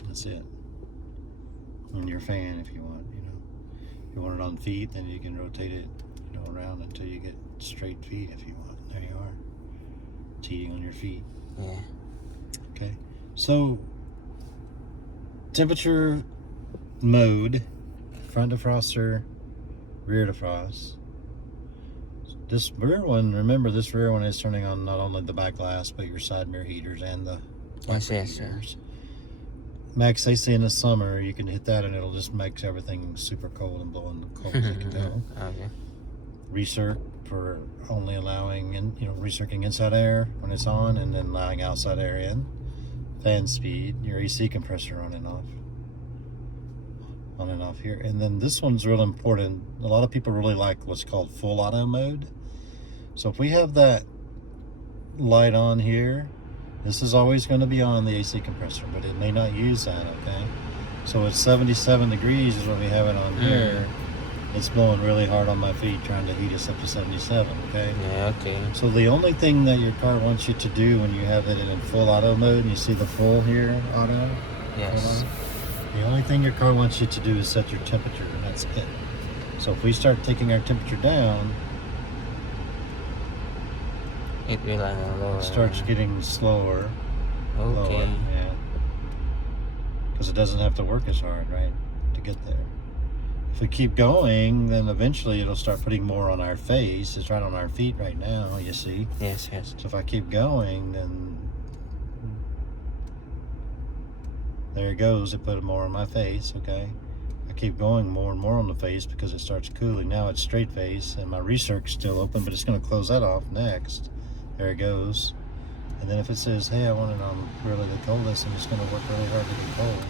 That's it. And your fan if you want, If you want it on feet, then you can rotate it, around until you get straight feet if you want. There you are. It's heating on your feet. Yeah. Okay. So, temperature mode, front defroster, rear defrost. This rear one, remember this rear one is turning on not only the back glass, but your side mirror heaters and the wiper heaters. Max AC in the summer, you can hit that and it'll just make everything super cold and blowing the cold as it can go. Okay. Recirc for only allowing recircing inside air when it's on and then allowing outside air in. Fan speed, your AC compressor on and off here. And then this one's real important. A lot of people really like what's called full auto mode. So if we have that light on here, this is always going to be on the AC compressor, but it may not use that, okay? So at 77 degrees is when we have it on here. It's blowing really hard on my feet trying to heat us up to 77, okay? Yeah, okay. So the only thing that your car wants you to do when you have it in full auto mode, and you see the full here, auto? Yes. The only thing your car wants you to do is set your temperature, and that's it. So if we start taking our temperature down, It will lower. it starts getting slower. Okay. Lower, yeah. Because it doesn't have to work as hard, right, to get there. If we keep going, then eventually it'll start putting more on our face. It's right on our feet right now, you see. Yes, yes. So if I keep going, then there it goes. It put more on my face, okay? I keep going more and more on the face because it starts cooling. Now it's straight face, and my recirc's still open, but it's going to close that off next. There it goes. And then if it says, hey, I want it on really the coldest, I'm just going to work really hard to get cold.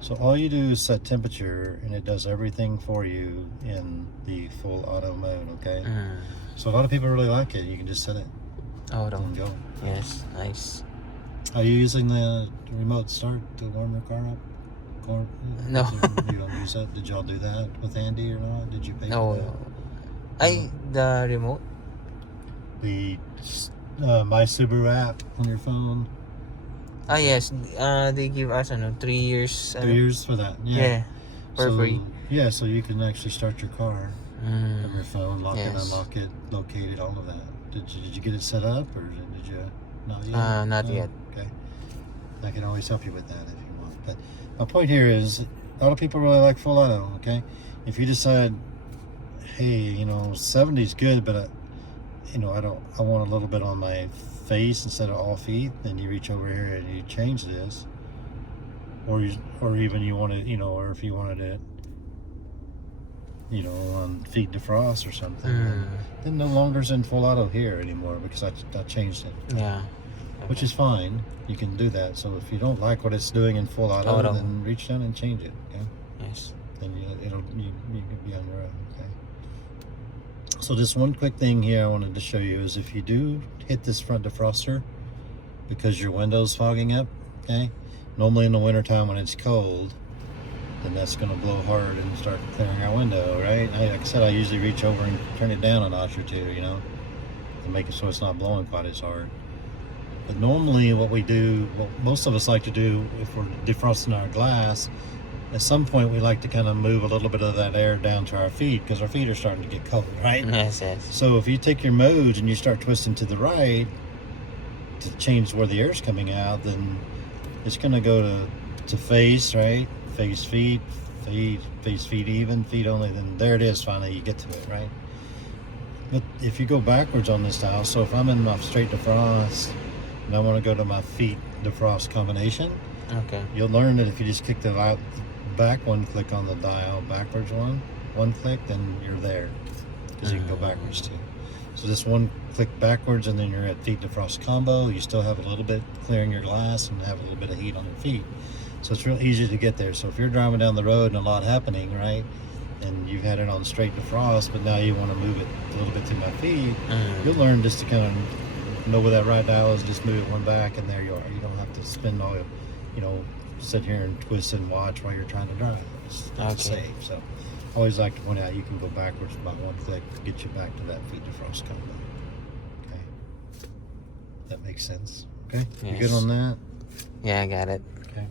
So all you do is set temperature, and it does everything for you in the full auto mode, okay? So a lot of people really like it. You can just set it Auto. and go. Yes, nice. Are you using the remote start to warm your car up? No. You don't use that? Did y'all do that with Andy or not? Did you pay No. for that? The remote? The My Subaru app on your phone? Yes. They give us 3 years. 3 years for that? Yeah. For free. Yeah, so you can actually start your car from your phone, lock it, Yes. unlock it, locate it, all of that. Did you get it set up or did you not yet? Not No? yet. Okay. I can always help you with that if you want. But my point here is a lot of people really like full auto, okay? If you decide, hey, 70 is good, but I want a little bit on my face instead of all feet, then you reach over here and you change this. Or even you want to, or if you wanted it, on feet defrost or something, then no longer's in full auto here anymore because I changed it. Yeah. Which is fine. You can do that. So if you don't like what it's doing in full auto, then reach down and change it. Okay. Yes. Then you can be on your own. Okay. So just one quick thing here I wanted to show you is if you do hit this front defroster, because your window's fogging up, okay? Normally in the wintertime when it's cold, then that's going to blow hard and start clearing our window, right? Like I said, I usually reach over and turn it down a notch or two, you know, to make it so it's not blowing quite as hard. But normally what we do, what most of us like to do if we're defrosting our glass, at some point we like to kind of move a little bit of that air down to our feet because our feet are starting to get cold, right? Yes. So if you take your modes and you start twisting to the right to change where the air's coming out, then it's going to go to face, right? Face feet, face feet even, feet only, then there it is, finally you get to it, right? But if you go backwards on this dial, so if I'm in my straight defrost and I want to go to my feet defrost combination, Okay. you'll learn that if you just click the back one click on the dial, backwards one click, then you're there, because you can go backwards too. So just one click backwards and then you're at feet defrost combo. You still have a little bit clearing your glass and have a little bit of heat on your feet. So it's real easy to get there. So if you're driving down the road and a lot happening, right, and you've had it on straight defrost, but now you want to move it a little bit to my feet, you'll learn just to kind of know where that right dial is, just move it one back and there you are. You don't have to spend all, you know, sit here and twist and watch while you're trying to drive. It's safe. So I always like to point out you can go backwards about one click to get you back to that feet defrost combo. Okay. That makes sense. Okay? You Yes. good on that? Yeah, I got it. Okay.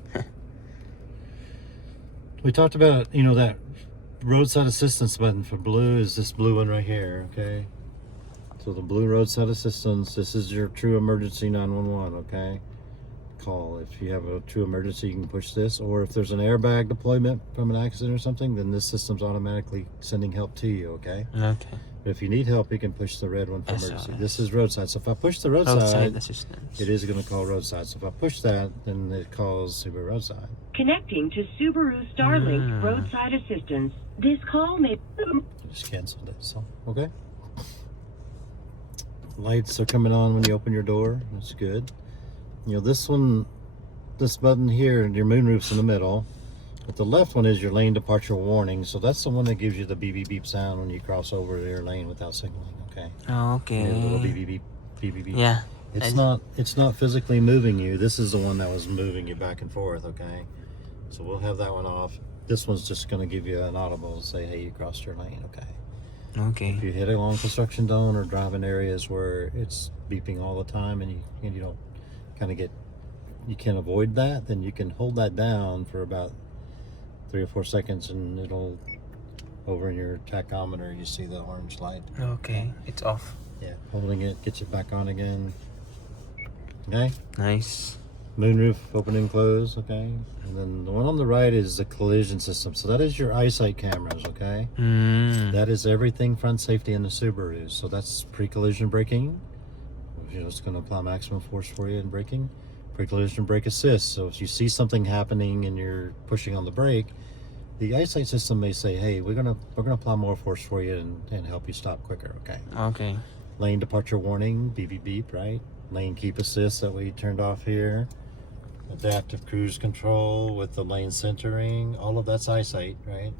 We talked about, you know, that roadside assistance button for blue is this blue one right here, okay? So the blue roadside assistance, this is your true emergency 911, okay? Call. If you have a true emergency, you can push this, or if there's an airbag deployment from an accident or something, then this system's automatically sending help to you, okay? Okay. But if you need help, you can push the red one for emergency. SOS. This is roadside. So if I push the Roadside roadside, assistance. it is going to call roadside. So if I push that, then it calls Subaru roadside. Connecting to Subaru Starlink roadside assistance. This call may... Just canceled it. So okay. Lights are coming on when you open your door. That's good. You know, this one, this button here, your moonroof's in the middle. But the left one is your lane departure warning. So that's the one that gives you the beep beep beep sound when you cross over your lane without signaling. Okay. Okay. A little beep beep beep beep beep beep. Yeah. It's not physically moving you. This is the one that was moving you back and forth. Okay. So we'll have that one off. This one's just going to give you an audible to say, hey, you crossed your lane. Okay. Okay. If you hit a long construction zone or drive in areas where it's beeping all the time and you don't kind of you can avoid that, then you can hold that down for about 3 or 4 seconds and it'll, over in your tachometer, you see the orange light. Okay. It's off. Yeah, holding it gets it back on again. Okay. Nice. Moonroof open and close. Okay. And then the one on the right is the collision system. So that is your eyesight cameras. Okay. That is everything front safety in the Subaru. So that's pre-collision braking. You know, it's going to apply maximum force for you in braking. Pre-collision brake assist. So if you see something happening and you're pushing on the brake, the eyesight system may say, "Hey, we're gonna apply more force for you and help you stop quicker." Okay. Okay. Lane departure warning, beep beep beep, right? Lane keep assist that we turned off here. Adaptive cruise control with the lane centering. All of that's eyesight, right?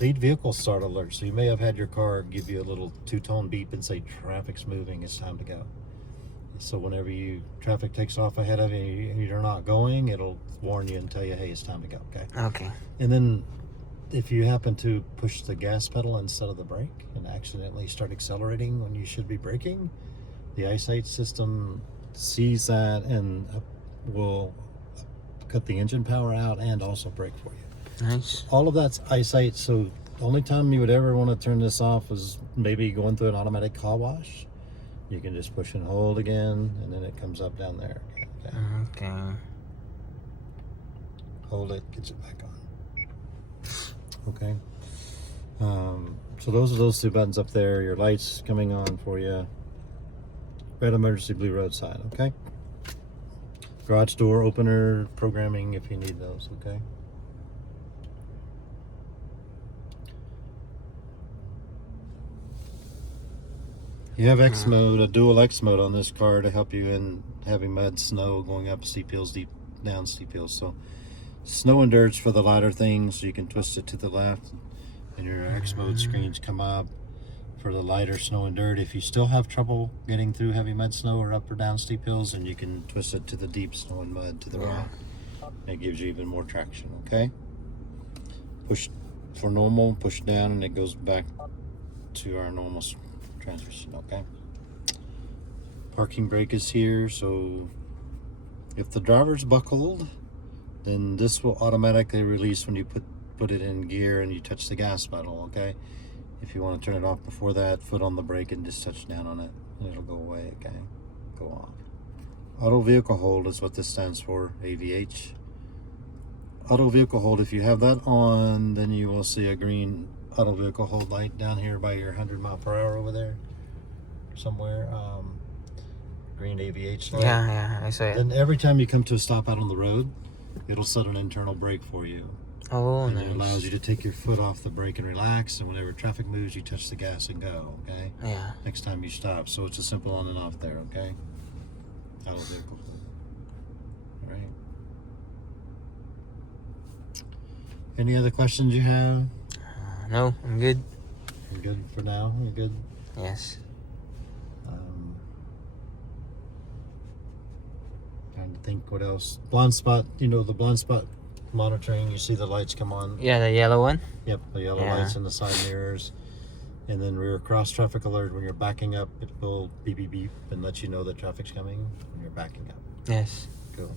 Lead vehicle start alert. So you may have had your car give you a little two-tone beep and say traffic's moving, it's time to go. So whenever traffic takes off ahead of you and you're not going, it'll warn you and tell you, hey, it's time to go. Okay. Okay. And then if you happen to push the gas pedal instead of the brake and accidentally start accelerating when you should be braking, the eyesight system sees that and will cut the engine power out and also brake for you. Nice. All of that's eyesight. So the only time you would ever want to turn this off is maybe going through an automatic car wash. You can just push and hold again, and then it comes up down there. Okay. Okay. Hold it, gets it back on. Okay. So those are those two buttons up there. Your lights coming on for you. Red emergency, blue roadside. Okay. Garage door opener programming if you need those. Okay. You have X mode, a dual X mode on this car to help you in having mud, snow, going up steep hills, deep down steep hills. So snow and dirt's for the lighter things. So you can twist it to the left and your X mode screens come up. for the lighter snow and dirt. If you still have trouble getting through heavy mud snow or up or down steep hills, then you can twist it to the deep snow and mud to the right. It gives you even more traction, okay? Push for normal, push down, and it goes back to our normal transmission, okay? Parking brake is here, so if the driver's buckled, then this will automatically release when you put it in gear and you touch the gas pedal, okay? If you want to turn it off before that, foot on the brake and just touch down on it, and it'll go away, okay? Go off. Auto vehicle hold is what this stands for, AVH. Auto vehicle hold, if you have that on, then you will see a green auto vehicle hold light down here by your 100 mile per hour over there somewhere. Green AVH light. Yeah, I saw it. Then every time you come to a stop out on the road, it'll set an internal brake for you. Oh, and nice. it allows you to take your foot off the brake and relax, and whenever traffic moves, you touch the gas and go, okay? Yeah. Next time you stop. So it's a simple on and off there, okay? Auto vehicle. All right. Any other questions you have? No, I'm good. You're good for now? You're good? Yes. Trying to think what else. Blind spot, you know, the blind spot monitoring, you see the lights come on. Yeah, the yellow one. Yep, the yellow Yeah. lights in the side mirrors. And then rear cross traffic alert, when you're backing up, it will beep beep beep and let you know that traffic's coming when you're backing up. Yes. Cool.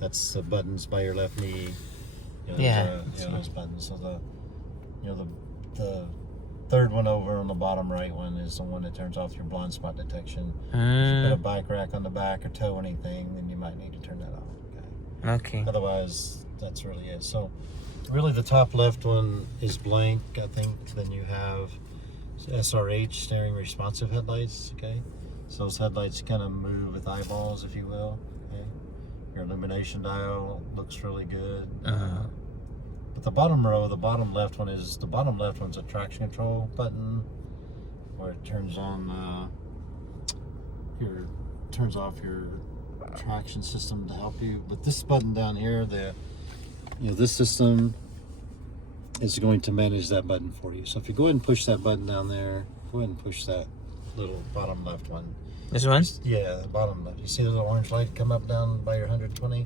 That's the buttons by your left knee. You know, Yeah. those buttons. So the third one over on the bottom right one is the one that turns off your blind spot detection. If you put a bike rack on the back or tow anything, then you might need to turn that off. Okay. Okay. Otherwise, that's really it. So, really, the top left one is blank, I think. Then you have SRH, steering responsive headlights. Okay, so those headlights kind of move with eyeballs, if you will. Okay, your illumination dial looks really good. But the bottom row, the bottom left one's a traction control button, where it turns on turns off your traction system to help you. But this button down here, this system is going to manage that button for you. So if you go ahead and push that button down there, go ahead and push that little bottom left one. This one? Yeah, the bottom left. You see the little orange light come up down by your 120?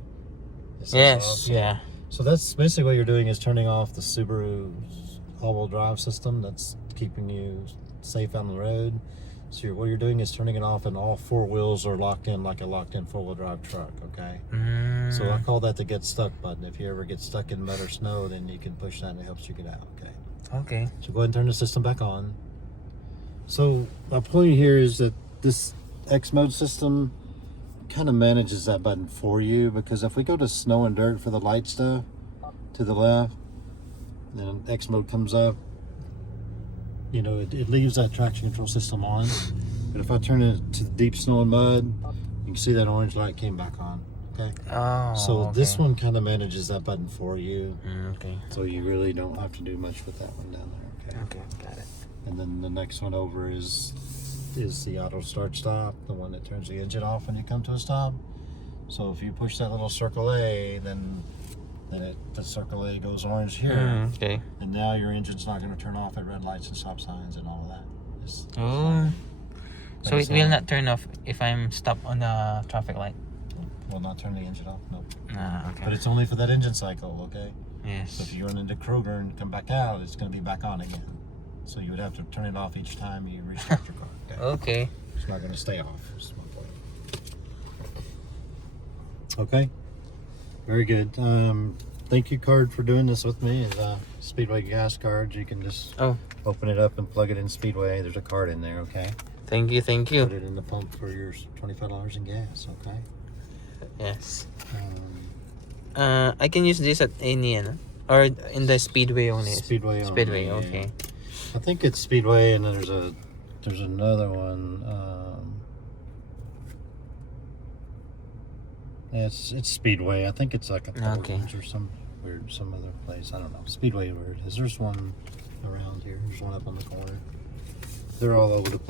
It says Yes. off. Yeah. So that's basically what you're doing, is turning off the Subaru all-wheel drive system that's keeping you safe on the road. So what you're doing is turning it off, and all four wheels are locked in like a locked-in four-wheel drive truck, okay? So I call that the get stuck button. If you ever get stuck in mud or snow, then you can push that and it helps you get out, okay? Okay. So go ahead and turn the system back on. So my point here is that this X mode system kind of manages that button for you, because if we go to snow and dirt for the light stuff to the left, then X mode comes up, you know, it leaves that traction control system on. But if I turn it to the deep snow and mud, you can see that orange light came back on. Okay. Oh. So this one kind of manages that button for you. Okay. So you really don't have to do much with that one down there. Okay. Okay, got it. And then the next one over is the auto start stop, the one that turns the engine off when you come to a stop. So if you push that little circle A, then the circle A goes orange here. Okay. And now your engine's not going to turn off at red lights and stop signs and all of that. Oh. So But it will not turn off if I'm stopped on the traffic light. will not turn the engine off. Nope. Okay. But it's only for that engine cycle, okay? So Yes. if you run into Kroger and come back out, it's going to be back on again. So you would have to turn it off each time you restart your car. Okay? Okay. It's not going to stay off. That's my point. Okay. Very good. Thank you card for doing this with me. Is Speedway gas card. You can just open it up and plug it in Speedway. There's a card in there. Okay. Thank you. Thank you. Put it in the pump for your $25 in gas. Okay. Yes. I can use this at any or in the Speedway only. Speedway. Speedway. Only, Okay. yeah. I think it's Speedway, and then there's another one. Yeah, it's Speedway. I think it's like a Thorntons or some other place. I don't know. Speedway where it is. There's one around here. There's one up on the corner. They're all over the place.